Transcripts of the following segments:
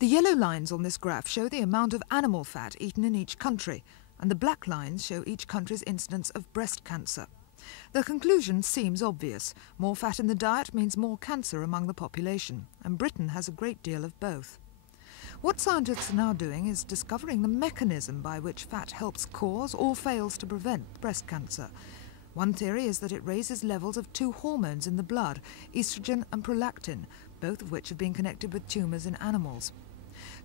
The yellow lines on this graph show the amount of animal fat eaten in each country, and the black lines show each country's incidence of breast cancer. The conclusion seems obvious. More fat in the diet means more cancer among the population, and Britain has a great deal of both. What scientists are now doing is discovering the mechanism by which fat helps cause or fails to prevent breast cancer. One theory is that it raises levels of two hormones in the blood, estrogen and prolactin, both of which have been connected with tumours in animals.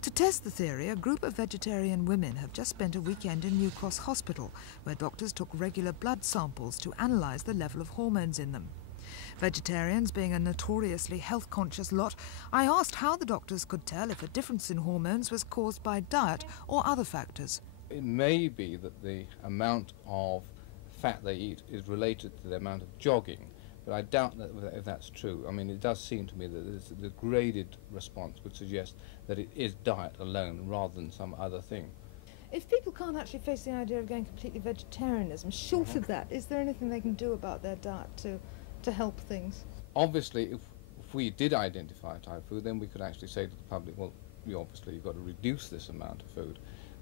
To test the theory, a group of vegetarian women have just spent a weekend in New Cross Hospital, where doctors took regular blood samples to analyse the level of hormones in them. Vegetarians being a notoriously health-conscious lot, I asked how the doctors could tell if a difference in hormones was caused by diet or other factors. It may be that the amount of fat they eat is related to the amount of jogging, but I doubt that if that's true. I mean, it does seem to me that the graded response would suggest that it is diet alone rather than some other thing. If people can't actually face the idea of going completely vegetarianism, short of that, is there anything they can do about their diet to help things? Obviously, if we did identify type food, then we could actually say to the public, well, you've got to reduce this amount of food.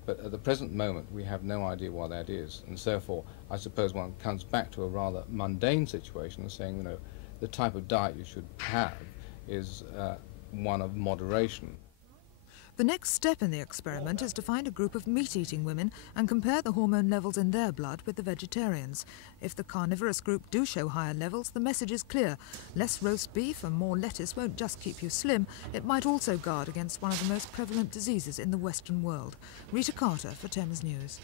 But at the present moment, we have no idea what that is, and therefore, I suppose one comes back to a rather mundane situation of saying, you know, the type of diet you should have is one of moderation. The next step in the experiment is to find a group of meat-eating women and compare the hormone levels in their blood with the vegetarians. If the carnivorous group do show higher levels, the message is clear. Less roast beef and more lettuce won't just keep you slim, it might also guard against one of the most prevalent diseases in the Western world. Rita Carter for Thames News.